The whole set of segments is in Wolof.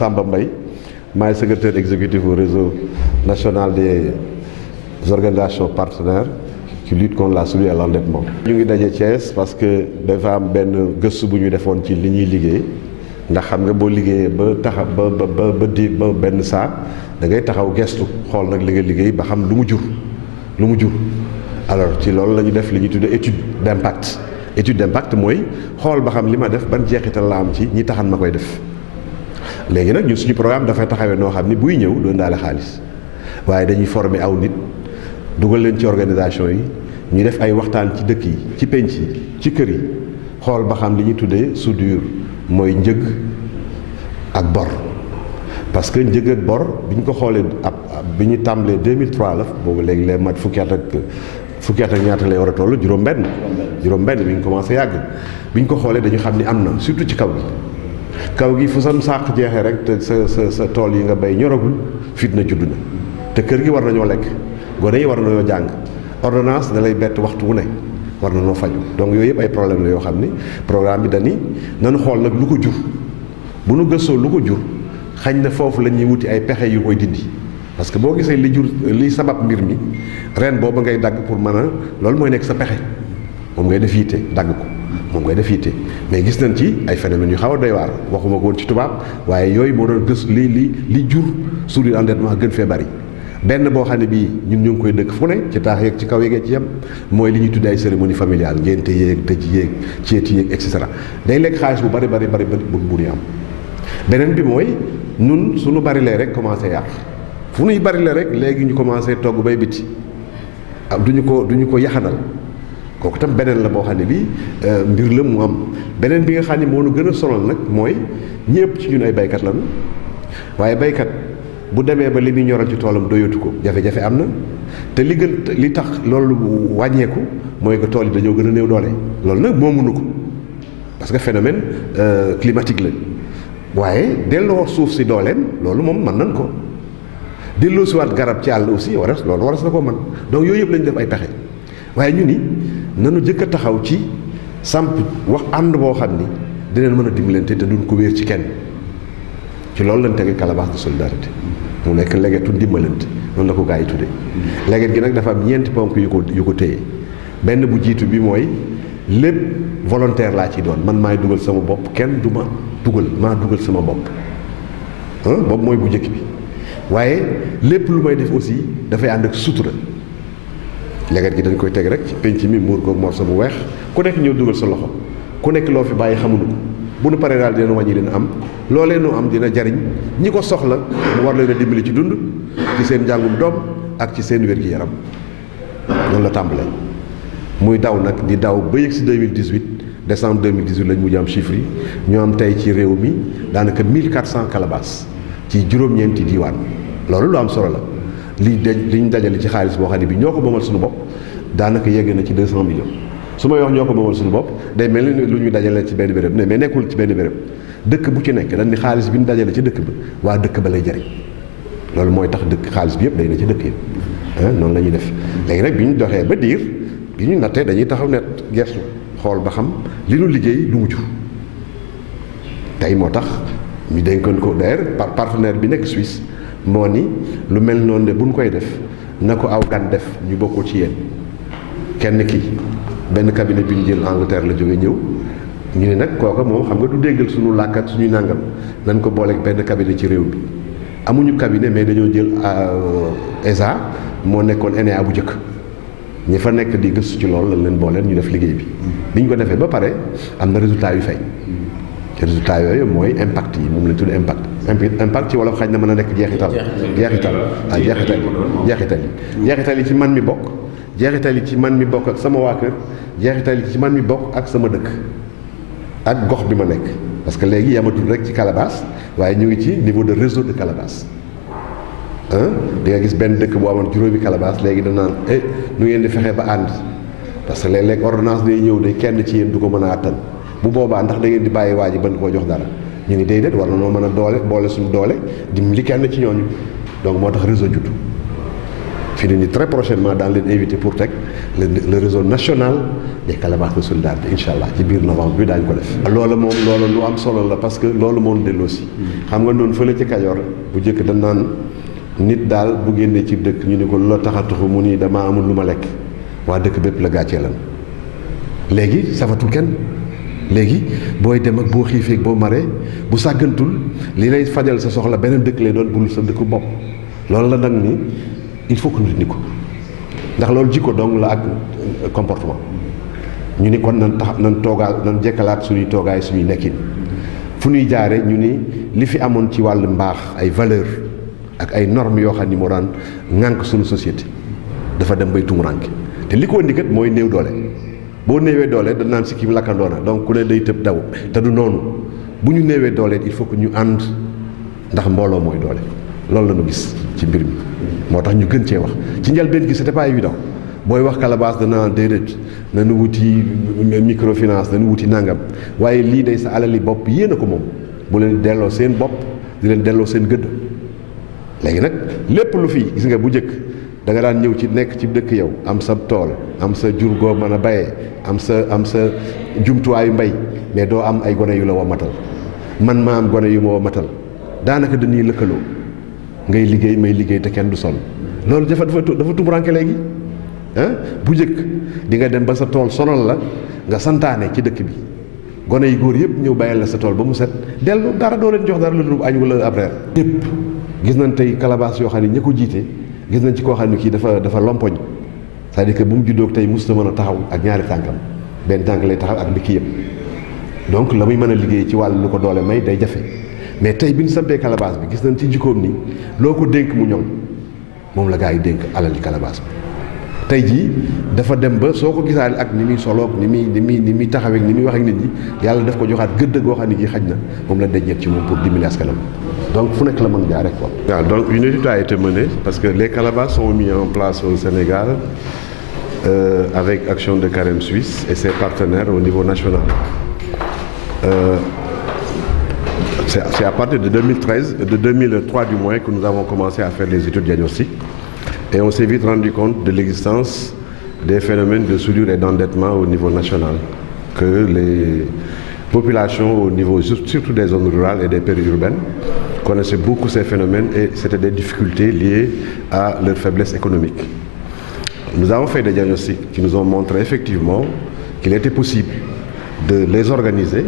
Samba Mbaye maay secrétaire exécutif au réseau national des organisations partenaires qui luttent contre la soudure et l'endettement. ñu ngi daje Thiès parce que dafa am benn gëstu bu ñu defoon ci li ñuy liggéey ndax xam nga boo liggéeyee ba taxa ba benn saa da ngay taxaw gestu xool nag li nga liggéey ba xam lu mu jur alors ci loolu la ñu def li ñuy tuddee étude d'impact. Étude d'impact mooy xool ba xam li ma def ban jeexital la am ci ñi taxan ma koy def léegi nag ñun suñu programme dafay taxawee noo xam ni buy ñëw doon daale xaalis waaye dañuy former aw nit dugal leen ci organisation yi ñu def ay waxtaan ci dëkk yi ci penc yi ci kër yi xool ba xam li ñuy tuddee soudure mooy njëg ak bor parce que njëg ak bor bi ñu ko xoolee bi ñu tàmbalee 2003 la boobu léegi lay mat fukki at ak ñaata lay war a toll juróom-benn bi ñu commencé yàgg bi ñu ko xoolee dañu xam ni am na surtout ci kaw gi fu sam sàq jeexee rek te sa tool yi nga bay ñoragul fitna judd na te kër gi war nañoo lekk gone yi war nañoo jàng ordonnance da lay bett waxtu wu ne war na noo faju donc yooyu yëpp ay problème la yoo xam ni programme bi dañi nanu xool nag lu ko jur bu nu gëstoo lu ko jur xañ na foofu la ñuy wuti ay pexe yu koy dindi parce que boo gisee li sabab mbir mi ren booba ngay dagg pour mën a loolu mooy nekk sa pexe moom ngay def yitte dagg ko moom ngay def yitte mais gis nañ ci ay phénomènes yu xaw a doy waar waxuma ko woon ci tubaab waaye yooyu moo doon gës li jur soudure endettement gën fee bari benn boo xam ne bii ñun ñu ngi koy dëkk fu ne ci taax yeeg ci kaw yeeg ci yem mooy li ñuy tuddee ay cérémonie familiale ngénte yeeg dëj yeeg ceeti yeeg et cetera day lekk xaalis bu bari bu ñu am beneen bi mooy ñun suñu bari lee rek commencé yàq fu nuy bari la rek léegi ñu commencé togg bay bitti duñu ko yaxanal kooku tam beneen la boo xam ne bii mbir la mu am beneen bi nga xam ne moo nu gën a sonal nag mooy ñëpp ci ñun ay baykat lañu waaye baykat bu demee ba li muy ñoral ci toolam doyatu ko jafe-jafe am na te li tax loolu wàññeeku mooy que tool yi dañoo gën a néew doole loolu nag moomuñu ko parce que phénomène climatique la waaye delloo suuf si dooleem loolu moom mën nañ ko delloo si waat garab ci àll aussi loolu waras na ko mën donc yooyu yëpp lañu def ay pexe waaye ñu ni nanu jëkk a taxaw ci samp wax ànd boo xam ni dinañ mën a dimbalante te duñ ko wéer ci kenn ci loolu lañ tege calebasse de solidarité mu nekk legetu dimbalante noonu la ko gaa yi tudde leget gi nag dafa am ñeenti ponk yu ko téye benn bu jiitu bi mooy lépp volontaire laa ci doon man maay dugal sama bopp kenn du ma maa dugal sama bopp boobu mooy bu njëkk bi waaye lépp lu may def aussi dafay ànd ak sutura leget gi dañ koy teg rek ci penc mi muur ko morso bu weex ku nekk ñëw dugal sa loxo ku nekk loo fi bàyyi xamuñu ko bu nu paree daal dina wàññi leen am loolee nu am dina jariñ ñi ko soxla mu war leen a dimbali ci dund ci seen njàngum doom ak ci seen wér-gi-yaram noonu la tàmbalee muy daw nag di daw ba yëg si 2018 décembre 2018 lañ mujj am chiffres yi ñoo am tey ci réew mi daanaka 1400 calebasses ci juróom-ñeenti diiwaan loolu lu am solo la li ñu dajale ci xaalis boo xam ne bi ñoo ko moomal suñu bopp daanaka yegg na ci 200 millions su may wax ñoo ko moomal suñu bopp day mel ni lu ñu dajale ci benn béréb mais nekkul ci benn béréb dëkk bu ci nekk dañ ni xaalis bi ñu dajale ci dëkk bi waa dëkk ba lay jariñ loolu mooy tax dëkk xaalis bi yëpp day na ci dëkk yi noonu la ñuy def léegi nag bi ñu doxee ba diir bi ñu nattee dañuy taxaw net gertu xool ba xam li ñu liggéey lu mu jur tey moo tax ñu dénkoon ko d'ailleurs partenaire bi nekk Suisse moo ni lu mel noonu de bu ñu koy def na ko aw gan def ñu bokkoo ci yéen kenn ki benn cabinet bi ñu jël Angleterre la jóge ñëw ñu ne nag kooka moom xam nga du déggal suñu làkkat suñuy nàngam nañ ko booleeg benn cabinet ci réew bi amuñu cabinet mais dañoo jël ESA moo nekkoon ENEA bu njëkk ñi fa nekk di gëstu ci loolu lañ leen booleen ñu def liggéey bi ñu ko defee ba pare am na résultat yu feeñ te résultat yooyu mooy impact yi moom lañ tudd impact ci wolof xañ na mën a nekk jeexital yi ci man mi bokk jeexital yi ci man mi bokk ak sama waa kër jeexital yi ci man mi bokk ak sama dëkk ak gox bi ma nekk parce que léegi yamatul rek ci calebasse waaye ñu ngi ci niveau de réseau de calebasse di nga gis benn dëkk bu amoon juróomi calebasse léegi danaan nu ngeen di fexe ba ànd parce que léeg-léeg ordonnance day ñëw de kenn ci yéen du ko mën a àttan bu boobaa ndax da ngeen di bàyyi waa ji ban koo jox dara ñu ni déedéet war na noo mën a boole suñu doole dimbali kenn ci ñooñu donc moo tax réseau juddu fii nii très prochainement daan leen invité pour teg le réseau national des calebasses de solidarité incha allah ci biir novembre bi daañu ko def. loolu moom loolu lu am solo la parce que loolu moo delloo si. xam nga noonu fële ci Kajoor bu njëkk dañ naan nit daal bu génnee ci dëkk ñu ne ko lu la tax a tuxu mu ni damaa amul lu ma lekk waa dëkk bépp la gàccee lan léegi safatul kenn. léegi booy dem ak boo xiifee ak boo maree bu sàggantul li lay fajal sa soxla beneen dëkk lay doon bul sa dëkku bopp loolu la nag ni il faut que nit ni ko ndax loolu jikko dong la ak comportement ñu ni kon nan toogaa nan jekkalaat suñuy toogaay suñuy nekkin fu ñuy jaare ñu ni li fi amoon ci wàllu mbaax ay valeur ak ay normes yoo xam ni moo daan ŋànk suñu société dafa dem bay tumuranke te li ko indi kat mooy néew doole boo néewee doole dañ naan si kii lakkandoona donc ku ne day tëb daw te du noonu bu ñu néewee doole il faut que ñu ànd ndax mbooloo mooy doole loolu la ñu gis ci mbir mi moo tax ñu gën cee wax ci njëlbéen gi c'était pas évident booy wax calebasse dana déedéet nañu wuti microfinance nañu wuti nangam waaye lii day sa alali bopp yéen a ko moom bu leen delloo seen bopp di leen delloo seen gëdd léegi nag lépp lu fii gis nga bu njëkk da nga daan ñëw ci nekk ci dëkk yow am sa tool am sa jur goo mën a bayee am sa jumtuwaayu mbay mais doo am ay gone yu la wamatal man ma am gone yu ma wamatal daanaka dañuy lëkkaloo ngay liggéey may liggéey te kenn du sonn loolu dafa tumuranke léegi bu njëkk di nga dem ba sa tool sonal la nga santaane ci dëkk bi gone yi góor yëpp ñëw bàyyil la sa tool ba mu set dellu dara doo leen jox dara lu dul añ wala ab reer yëpp gis nañ tey calebasse yoo xam ne ña ko jiite gis nañ ci koo xam ne kii dafa lompoñ c'est-à-dire que bu mu juddoo tey mosut a mën a taxaw ak ñaari tànkam benn tànk lay taxaw ak ndikki yëpp donc la muy mën a liggéey ci wàllu lu ko doole may day jafe mais tey bi ñu sampee calebasse bi gis nañ ci jikkoom ni loo ko dénk mu ñoŋ moom la gaa yi dénk alal ci calebasse bi tey jii dafa dem ba soo ko gisaale ak ni muy soloog ni muy taxaweeg ni muy wax ak nit ñi yàlla daf ko joxaat gëdd goo xam ne gi xaj na moom la denceet ci moom pour dimbali askanam donc fu nekk la mën jaar rek quoi. waaw donc une étude a été menée parce que les calebasses sont mis en place au Sénégal avec Action de Carême Suisse et ses partenaires au niveau national. C'est à partir de 2003 du moins que nous avons commencé à faire les études diagnostiques et on s'est vite rendu compte de l'existence des phénomènes de soudure et d'endettement au niveau national que les populations au niveau surtout des zones rurales et des périurbaines connaissaient beaucoup ces phénomènes et c'était des difficultés liées à leur faiblesse économique. Nous avons fait des diagnostics qui nous ont montré effectivement qu'il était possible de les organiser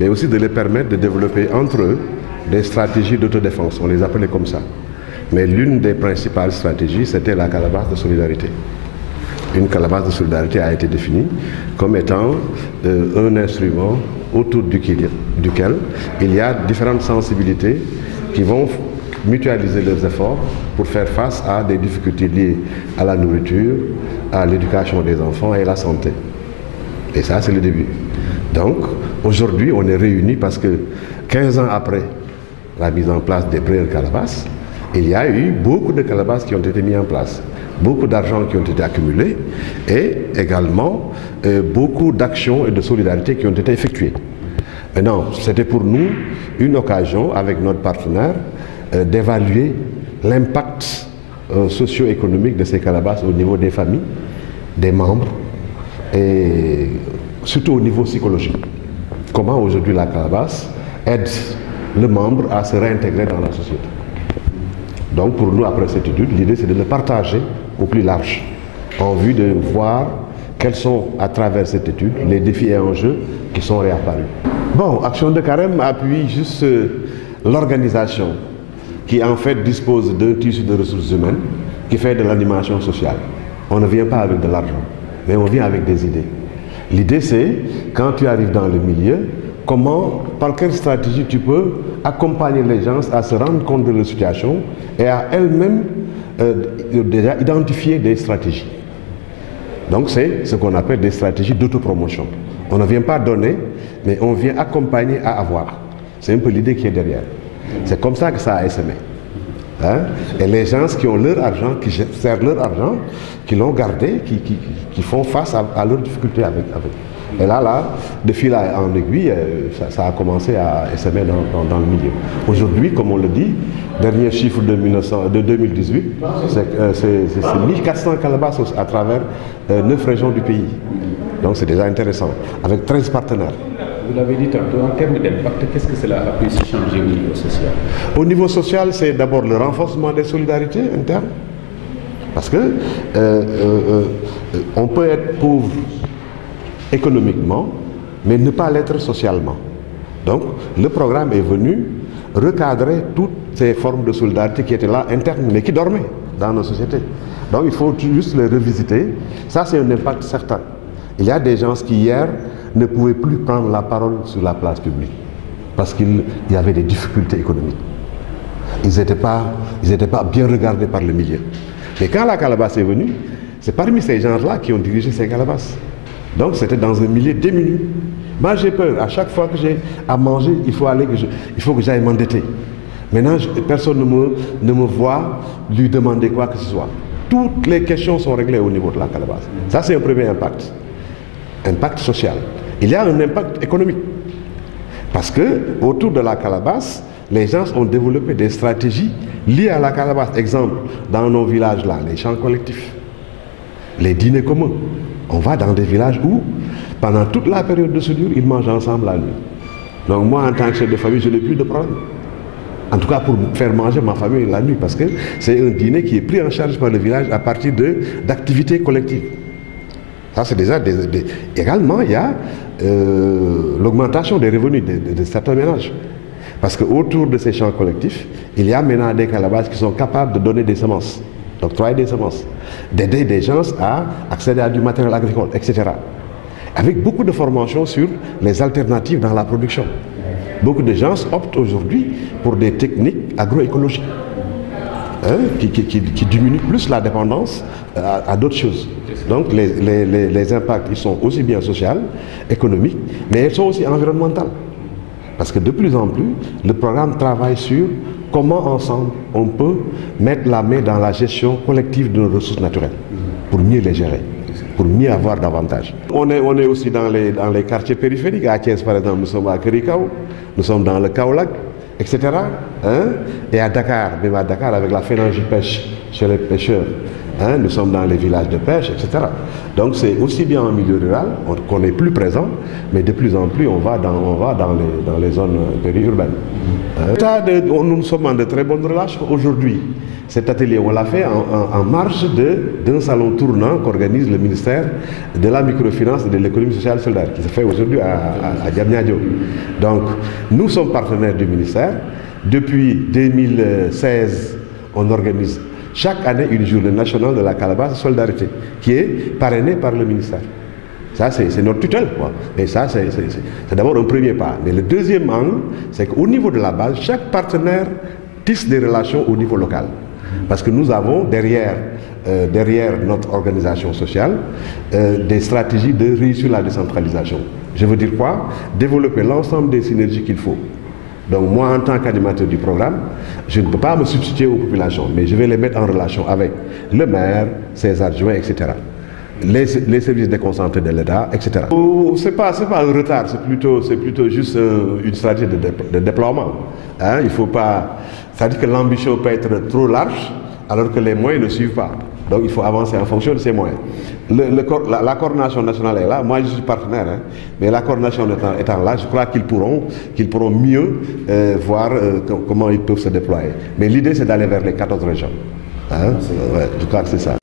mais aussi de les permettre de développer entre eux des stratégies d'autodéfense, on les appelait comme ça. Mais l'une des principales stratégies, c'était la calebasse de solidarité. Une calebasse de solidarité a été définie comme étant un instrument autour duquel il y a différentes sensibilités qui vont mutualiser leurs efforts pour faire face à des difficultés liées à la nourriture, à l'éducation des enfants et à la santé. Et ça, c'est le début. Donc, aujourd'hui, on est réunis parce que 15 ans après la mise en place des premières calebasses, il y a eu beaucoup de calebasses qui ont été mises en place, beaucoup d'argent qui ont été accumulés et également beaucoup d'actions et de solidarité qui ont été effectuées. Maintenant, c'était pour nous une occasion, avec notre partenaire, d'évaluer l'impact socio-économique de ces calebasses au niveau des familles, des membres et surtout au niveau psychologique. Comment aujourd'hui la calebasse aide le membre à se réintégrer dans la société. Donc pour nous, après cette étude, l'idée c'est de le partager au plus large en vue de voir quels sont, à travers cette étude, les défis et enjeux qui sont réapparus. Bon, Action de Carême appuie juste l'organisation qui en fait dispose d'un tissu de ressources humaines qui fait de l'animation sociale. On ne vient pas avec de l'argent, mais on vient avec des idées. L'idée c'est, quand tu arrives dans le milieu, par quelle stratégie tu peux accompagner les gens à se rendre compte de leur situation et à elles-mêmes déjà identifier des stratégies. Donc c'est ce qu'on appelle des stratégies d'autopromotion. On ne vient pas donner, mais on vient accompagner à avoir. C'est un peu l'idée qui est derrière. C'est comme ça que ça a essaimé. Et les gens qui ont leur argent, qui servent leur argent, qui l'ont gardé, qui font face à leurs difficultés avec. Et là, de fil en aiguille, ça a commencé à essaimer dans le milieu. Aujourd'hui, comme on le dit, dernier chiffre de 2018, c'est 1400 calebasses à travers 9 régions du pays. Donc c'est déjà intéressant, avec 13 partenaires. Vous l'avez dit tantôt, en termes d'impact, qu'est-ce que cela a pu changer au niveau social? Au niveau social, c'est d'abord le renforcement des solidarités internes. Parce que on peut être pauvre économiquement, mais ne pas l'être socialement. Donc, le programme est venu recadrer toutes ces formes de solidarité qui étaient là, internes, mais qui dormaient dans nos sociétés. Donc, il faut juste les revisiter. Ça, c'est un impact certain. Il y a des gens qui, hier, ne pouvaient plus prendre la parole sur la place publique parce qu'il y avait des difficultés économiques. Ils n'étaient pas bien regardés par le milieu. Mais quand la calebasse est venue, c'est parmi ces gens-là qui ont dirigé ces calebasses. Donc c'était dans un milieu démuni. Moi j'ai peur, à chaque fois que j'ai à manger, il faut que j'aille m'endetter. Maintenant, personne ne me voit lui demander quoi que ce soit. Toutes les questions sont réglées au niveau de la calebasse. Ça c'est un premier impact. Impact social. Il y a un impact économique. Parce que autour de la calebasse, les gens ont développé des stratégies liées à la calebasse. Exemple, dans nos villages là, les chants collectifs, les dîners communs. On va dans des villages où, pendant toute la période de soudure, ils mangent ensemble la nuit. Donc moi, en tant que chef de famille, je n'ai plus de problème. En tout cas, pour faire manger ma famille la nuit, parce que c'est un dîner qui est pris en charge par le village à partir d'activités collectives. Ça, c'est déjà également, il y a l'augmentation des revenus de certains ménages. Parce qu'autour de ces champs collectifs, il y a maintenant des calebasses qui sont capables de donner des semences, d'octroyer des semences, d'aider des gens à accéder à du matériel agricole, etc. Avec beaucoup de formations sur les alternatives dans la production. Beaucoup de gens optent aujourd'hui pour des techniques agroécologiques qui diminuent plus la dépendance à d'autres choses. Donc les impacts, ils sont aussi bien sociaux, économiques, mais ils sont aussi environnementaux. Parce que de plus en plus, le programme travaille sur comment ensemble on peut mettre la main dans la gestion collective de nos ressources naturelles pour mieux les gérer, pour mieux avoir davantage. On est aussi dans les quartiers périphériques. À Thiès, par exemple, nous sommes à Kerikao, nous sommes dans le Kaolack, etc. Et à Dakar, même à Dakar, avec la phélangie pêche chez les pêcheurs, nous sommes dans les villages de pêche, etc. Donc c'est aussi bien en milieu rural qu'on est plus présent, mais de plus en plus on va dans les zones périurbaines. Nous sommes en de très bonnes relations. Aujourd'hui, cet atelier, on l'a fait en marge d'un salon tournant qu'organise le ministère de la microfinance et de l'économie sociale et solidaire, qui se fait aujourd'hui à Diamniadio. Donc, nous sommes partenaires du ministère. Depuis 2016, on organise chaque année une journée nationale de la calebasse solidarité, qui est parrainée par le ministère. Ça, c'est notre tutelle, quoi. Et ça, c'est d'abord un premier pas. Mais le deuxième angle, c'est qu'au niveau de la base, chaque partenaire tisse des relations au niveau local. Parce que nous avons derrière notre organisation sociale des stratégies de réussir la décentralisation. Je veux dire quoi? Développer l'ensemble des synergies qu'il faut. Donc moi, en tant qu'animateur du programme, je ne peux pas me substituer aux populations, mais je vais les mettre en relation avec le maire, ses adjoints, etc. Les services déconcentrés de l'État, etc. Ce n'est pas un retard, c'est plutôt juste une stratégie de déploiement. Il faut pas... C'est-à-dire que l'ambition peut être trop large, alors que les moyens ne suivent pas. Donc il faut avancer en fonction de ces moyens. La coordination nationale est là, moi je suis partenaire, mais la coordination étant là, je crois qu'ils pourront mieux voir comment ils peuvent se déployer. Mais l'idée c'est d'aller vers les 14 régions. Je crois que c'est ça.